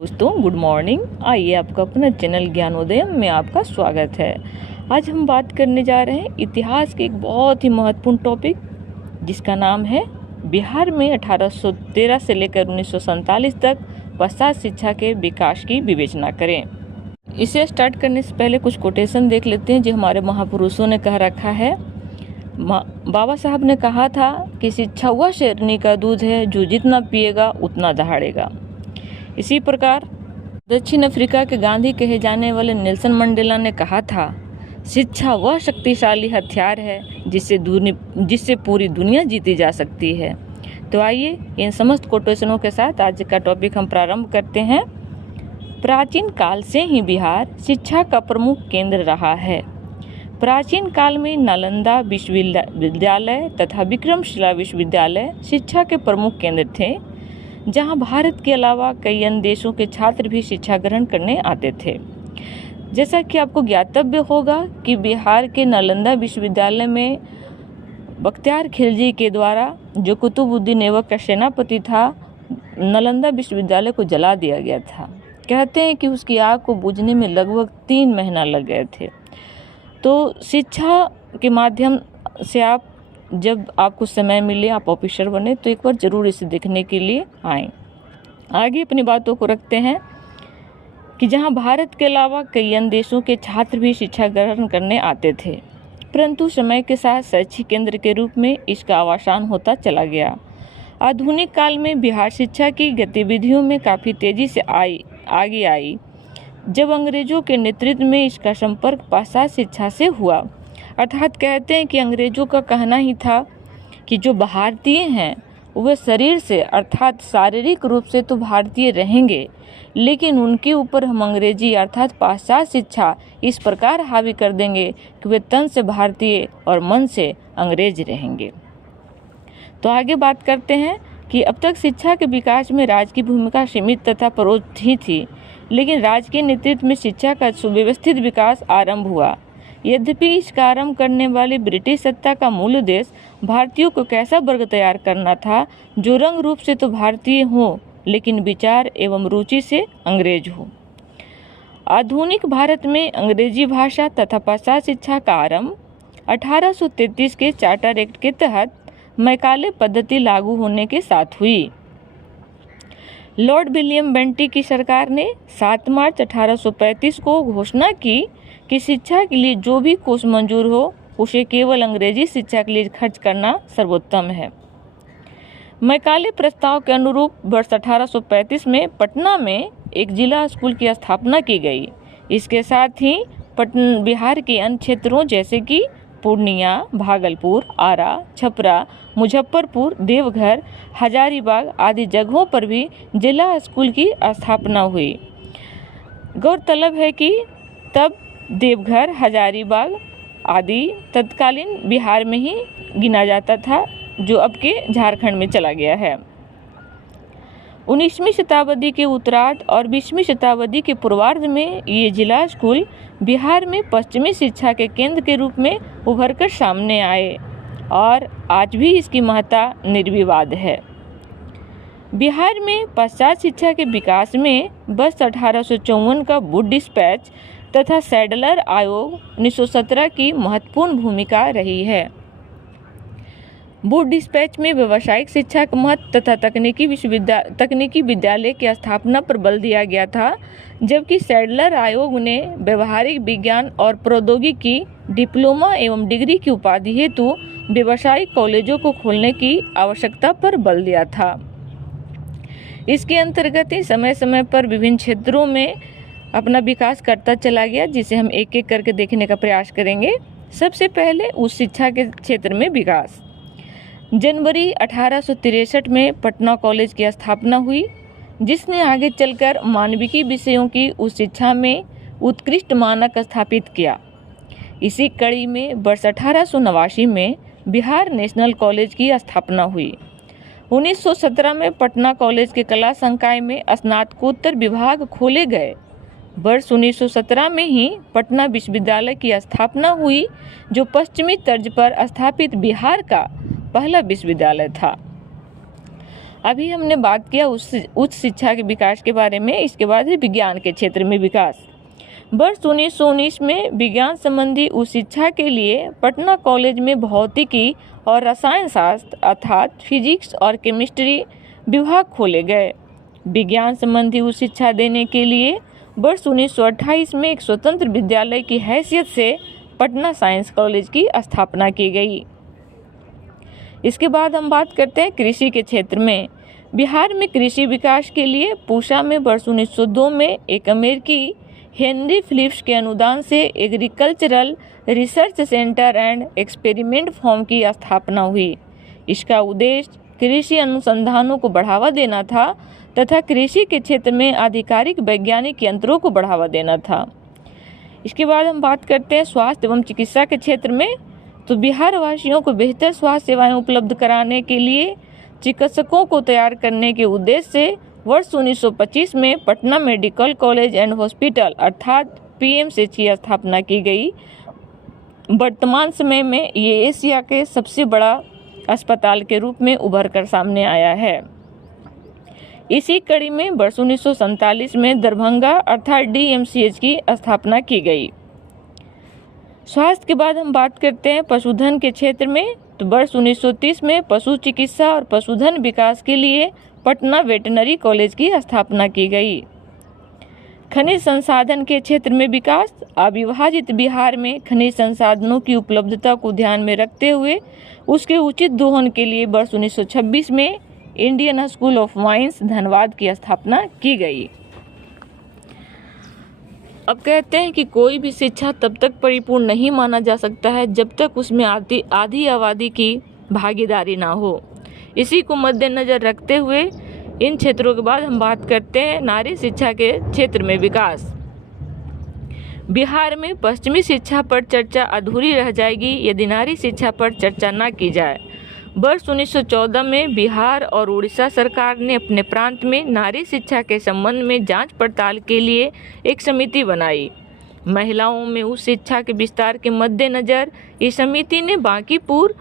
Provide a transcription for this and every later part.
दोस्तों good morning. आइए आपका अपना चैनल ज्ञानोदयम में आपका स्वागत है। आज हम बात करने जा रहे हैं इतिहास के एक बहुत ही महत्वपूर्ण टॉपिक जिसका नाम है बिहार में 1813 से लेकर 1947 तक पश्चात शिक्षा के विकास की विवेचना करें। इसे स्टार्ट करने से पहले कुछ कोटेशन देख लेते हैं जो हमारे महापुरुषों ने कह रखा है। बाबा साहब ने कहा था कि शिक्षा वह शेरनी का दूध है जो जितना पिएगा उतना दहाड़ेगा। इसी प्रकार दक्षिण अफ्रीका के गांधी कहे जाने वाले नेल्सन मंडेला ने कहा था, शिक्षा वह शक्तिशाली हथियार है जिससे पूरी दुनिया जीती जा सकती है। तो आइए इन समस्त कोटेशनों के साथ आज का टॉपिक हम प्रारंभ करते हैं। प्राचीन काल से ही बिहार शिक्षा का प्रमुख केंद्र रहा है। प्राचीन काल में नालंदा विश्वविद्यालय तथा विक्रमशिला विश्वविद्यालय शिक्षा के प्रमुख केंद्र थे, जहां भारत के अलावा कई अन्य देशों के छात्र भी शिक्षा ग्रहण करने आते थे। जैसा कि आपको ज्ञातव्य होगा कि बिहार के नालंदा विश्वविद्यालय में बख्तियार खिलजी के द्वारा जो कुतुबुद्दीन ऐबक का सेनापति था, नालंदा विश्वविद्यालय को जला दिया गया था। कहते हैं कि उसकी आग को बुझने में लगभग 3 महीना लग गए थे। तो शिक्षा के माध्यम से आप जब आपको समय मिले, आप ऑफिसर बने, तो एक बार जरूर इसे देखने के लिए आएं। आगे अपनी बातों को रखते हैं कि जहां भारत के अलावा कई अन्य देशों के छात्र भी शिक्षा ग्रहण करने आते थे, परंतु समय के साथ शैक्षिक केंद्र के रूप में इसका अवसान होता चला गया। आधुनिक काल में बिहार शिक्षा की गतिविधियों में काफ़ी तेजी से आगे आई जब अंग्रेजों के नेतृत्व में इसका संपर्क पाश्चात्य शिक्षा से हुआ। अर्थात कहते हैं कि अंग्रेजों का कहना ही था कि जो भारतीय हैं वे शरीर से अर्थात शारीरिक रूप से तो भारतीय रहेंगे, लेकिन उनके ऊपर हम अंग्रेजी अर्थात पाश्चात्य शिक्षा इस प्रकार हावी कर देंगे कि वे तन से भारतीय और मन से अंग्रेज रहेंगे। तो आगे बात करते हैं कि अब तक शिक्षा के विकास में राज्य की भूमिका सीमित तथा परोक्ष ही थी, लेकिन राज्य के नेतृत्व में शिक्षा का सुव्यवस्थित विकास आरंभ हुआ। यद्यपि इसका आरंभ करने वाली ब्रिटिश सत्ता का मूल उद्देश्य भारतीयों को कैसा वर्ग तैयार करना था जो रंग रूप से तो भारतीय हो लेकिन विचार एवं रुचि से अंग्रेज हो। आधुनिक भारत में अंग्रेजी भाषा तथा पाश्चात्य शिक्षा का आरंभ 1833 के चार्टर एक्ट के तहत मैकाले पद्धति लागू होने के साथ हुई। लॉर्ड विलियम बेंटिक की सरकार ने 7 मार्च 1835 को घोषणा की कि शिक्षा के लिए जो भी कोष मंजूर हो उसे केवल अंग्रेजी शिक्षा के लिए खर्च करना सर्वोत्तम है। मैकाले प्रस्ताव के अनुरूप वर्ष 1835 में पटना में एक जिला स्कूल की स्थापना की गई। इसके साथ ही बिहार के अन्य क्षेत्रों जैसे कि पूर्णिया, भागलपुर, आरा, छपरा, मुजफ्फरपुर, देवघर, हजारीबाग आदि जगहों पर भी जिला स्कूल की स्थापना हुई। गौरतलब है कि तब देवघर, हजारीबाग आदि तत्कालीन बिहार में ही गिना जाता था, जो अब के झारखंड में चला गया है। 19वीं शताब्दी के उत्तरार्ध और 20वीं शताब्दी के पूर्वार्ध में ये जिला स्कूल बिहार में पश्चिमी शिक्षा के केंद्र के रूप में उभरकर सामने आए और आज भी इसकी महत्ता निर्विवाद है। बिहार में पाश्चात्य शिक्षा के विकास में वर्ष 1854 का वुड डिस्पैच तथा सैडलर आयोग 1917 की महत्वपूर्ण भूमिका रही है। वुड डिस्पैच में व्यावसायिक शिक्षा का महत्व तथा तकनीकी विद्यालय की स्थापना पर बल दिया गया था, जबकि सैडलर आयोग ने व्यवहारिक विज्ञान और प्रौद्योगिकी डिप्लोमा एवं डिग्री की उपाधि हेतु व्यावसायिक कॉलेजों को खोलने की आवश्यकता पर बल दिया था। इसके अंतर्गत ही समय समय पर विभिन्न क्षेत्रों में अपना विकास करता चला गया, जिसे हम एक एक करके देखने का प्रयास करेंगे। सबसे पहले उच्च शिक्षा के क्षेत्र में विकास। जनवरी 1863 में पटना कॉलेज की स्थापना हुई, जिसने आगे चलकर मानविकी विषयों की उच्च शिक्षा में उत्कृष्ट मानक स्थापित किया। इसी कड़ी में वर्ष 1889 में बिहार नेशनल कॉलेज की स्थापना हुई। 1917 में पटना कॉलेज के कला संकाय में स्नातकोत्तर विभाग खोले गए। वर्ष 1917 में ही पटना विश्वविद्यालय की स्थापना हुई, जो पश्चिमी तर्ज पर स्थापित बिहार का पहला विश्वविद्यालय था। अभी हमने बात किया उच्च शिक्षा के विकास के बारे में। इसके बाद है विज्ञान के क्षेत्र में विकास। वर्ष 1919 में विज्ञान संबंधी उच्च शिक्षा के लिए पटना कॉलेज में भौतिकी और रसायन शास्त्र अर्थात फिजिक्स और केमिस्ट्री विभाग खोले गए। विज्ञान संबंधी उच्च शिक्षा देने के लिए वर्ष 1928 में एक स्वतंत्र विद्यालय की हैसियत से पटना साइंस कॉलेज की स्थापना की गई। इसके बाद हम बात करते हैं कृषि के क्षेत्र में। बिहार में कृषि विकास के लिए पूसा में वर्ष 1902 में एक अमेरिकी हेनरी फिलिप्स के अनुदान से agricultural research centre and experiment farm की स्थापना हुई। इसका उद्देश्य कृषि अनुसंधानों को बढ़ावा देना था तथा कृषि के क्षेत्र में आधिकारिक वैज्ञानिक यंत्रों को बढ़ावा देना था। इसके बाद हम बात करते हैं स्वास्थ्य एवं चिकित्सा के क्षेत्र में। तो बिहार वासियों को बेहतर स्वास्थ्य सेवाएं उपलब्ध कराने के लिए चिकित्सकों को तैयार करने के उद्देश्य से वर्ष 1925 में Patna medical college and hospital अर्थात PMCH की स्थापना की गई। वर्तमान समय में ये एशिया के सबसे बड़ा अस्पताल के रूप में उभर कर सामने आया है। इसी कड़ी में वर्ष 1947 में दरभंगा अर्थात DMCH की स्थापना की गई। स्वास्थ्य के बाद हम बात करते हैं पशुधन के क्षेत्र में। तो वर्ष 1930 में पशु चिकित्सा और पशुधन विकास के लिए पटना वेटनरी कॉलेज की स्थापना की गई। खनिज संसाधन के क्षेत्र में विकास। अविभाजित बिहार में खनिज संसाधनों की उपलब्धता को ध्यान में रखते हुए उसके उचित दोहन के लिए वर्ष 1926 में Indian school of mines Dhanbad की स्थापना की गई। अब कहते हैं कि कोई भी शिक्षा तब तक परिपूर्ण नहीं माना जा सकता है जब तक उसमें आधी आबादी की भागीदारी ना हो। इसी को मद्देनजर रखते हुए इन क्षेत्रों के बाद हम बात करते हैं नारी शिक्षा के क्षेत्र में विकास। बिहार में पश्चिमी शिक्षा पर चर्चा अधूरी रह जाएगी यदि नारी शिक्षा पर चर्चा न की जाए। वर्ष 1914 में बिहार और उड़ीसा सरकार ने अपने प्रांत में नारी शिक्षा के संबंध में जांच पड़ताल के लिए एक समिति बनाई। महिलाओं में उच्च शिक्षा के विस्तार के मद्देनजर इस समिति ने बांकीपुर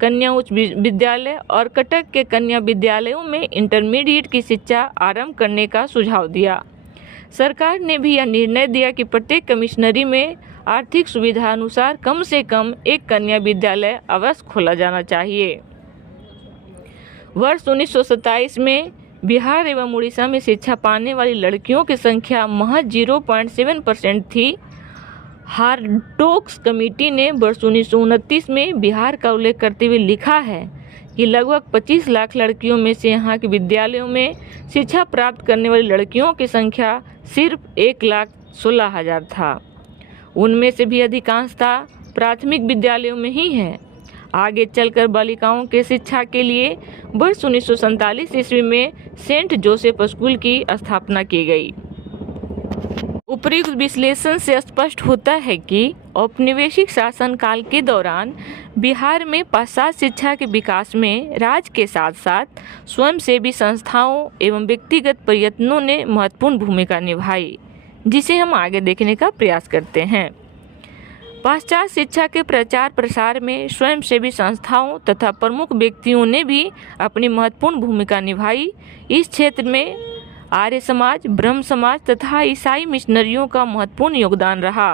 कन्या उच्च विद्यालय और कटक के कन्या विद्यालयों में इंटरमीडिएट की शिक्षा आरंभ करने का सुझाव दिया। सरकार ने भी यह निर्णय दिया कि प्रत्येक कमिश्नरी में आर्थिक सुविधा अनुसार कम से कम एक कन्या विद्यालय अवश्य खोला जाना चाहिए। वर्ष 1927 में बिहार एवं उड़ीसा में शिक्षा पाने वाली लड़कियों की संख्या महज 0.7% थी। हार्टोक्स कमेटी ने वर्ष 1929 में बिहार का उल्लेख करते हुए लिखा है कि लगभग 25 लाख लड़कियों में से यहाँ के विद्यालयों में शिक्षा प्राप्त करने वाली लड़कियों की संख्या सिर्फ 1,16,000 था। उनमें से भी अधिकांशता प्राथमिक विद्यालयों में ही है। आगे चलकर बालिकाओं के शिक्षा के लिए वर्ष 1947 ईस्वी में सेंट जोसेफ स्कूल की स्थापना की गई। उपर्युक्त विश्लेषण से स्पष्ट होता है कि औपनिवेशिक शासन काल के दौरान बिहार में पाश्चात्य शिक्षा के विकास में राज्य के साथ साथ स्वयंसेवी संस्थाओं एवं व्यक्तिगत प्रयत्नों ने महत्वपूर्ण भूमिका निभाई, जिसे हम आगे देखने का प्रयास करते हैं। पाश्चात्य शिक्षा के प्रचार प्रसार में स्वयंसेवी संस्थाओं तथा प्रमुख व्यक्तियों ने भी अपनी महत्वपूर्ण भूमिका निभाई। इस क्षेत्र में आर्य समाज, ब्रह्म समाज तथा ईसाई मिशनरियों का महत्वपूर्ण योगदान रहा।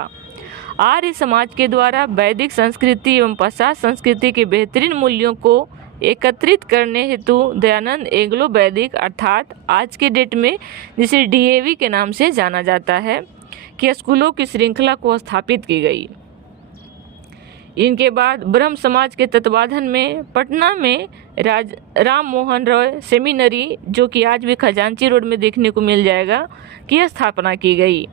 आर्य समाज के द्वारा वैदिक संस्कृति एवं पाश्चात्य संस्कृति के बेहतरीन मूल्यों को एकत्रित करने हेतु दयानंद एंग्लो वैदिक अर्थात आज के डेट में जिसे DAV के नाम से जाना जाता है कि स्कूलों की श्रृंखला को स्थापित की गई। इनके बाद ब्रह्म समाज के तत्वाधान में पटना में राम मोहन रॉय सेमिनरी, जो कि आज भी खजांची रोड में देखने को मिल जाएगा, की स्थापना की गई।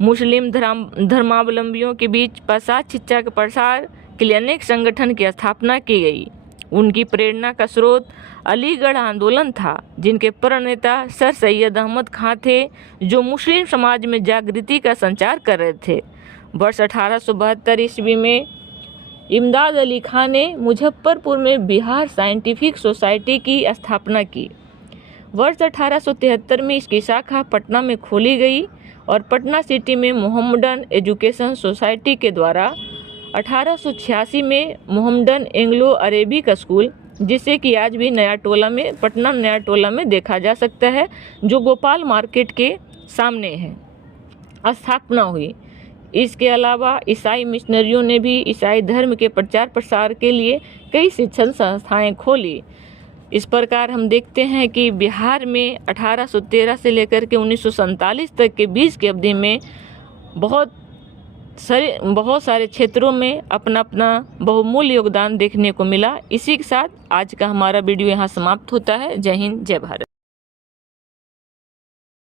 मुस्लिम धर्मावलंबियों के बीच पाश्चात्य शिक्षा के प्रसार के लिए अनेक संगठन की स्थापना की गई। उनकी प्रेरणा का स्रोत अलीगढ़ आंदोलन था, जिनके प्रणेता सर सैयद अहमद खां थे, जो मुस्लिम समाज में जागृति का संचार कर रहे थे। वर्ष 1872 ईस्वी में इमदाद अली खां ने मुजफ्फरपुर में बिहार साइंटिफिक सोसाइटी की स्थापना की। वर्ष 1873 में इसकी शाखा पटना में खोली गई और पटना सिटी में मोहम्मडन एजुकेशन सोसाइटी के द्वारा 1886 में मोहम्मडन एंग्लो अरेबिक स्कूल जिसे कि आज भी नया टोला में, पटना नया टोला में देखा जा सकता है, जो गोपाल मार्केट के सामने है, स्थापना हुई। इसके अलावा ईसाई मिशनरियों ने भी ईसाई धर्म के प्रचार प्रसार के लिए कई शिक्षण संस्थाएं खोली। इस प्रकार हम देखते हैं कि बिहार में 1813 से लेकर के 1947 तक के बीच की अवधि में बहुत सारे क्षेत्रों में अपना अपना बहुमूल्य योगदान देखने को मिला। इसी के साथ आज का हमारा वीडियो यहाँ समाप्त होता है। जय हिंद, जय भारत।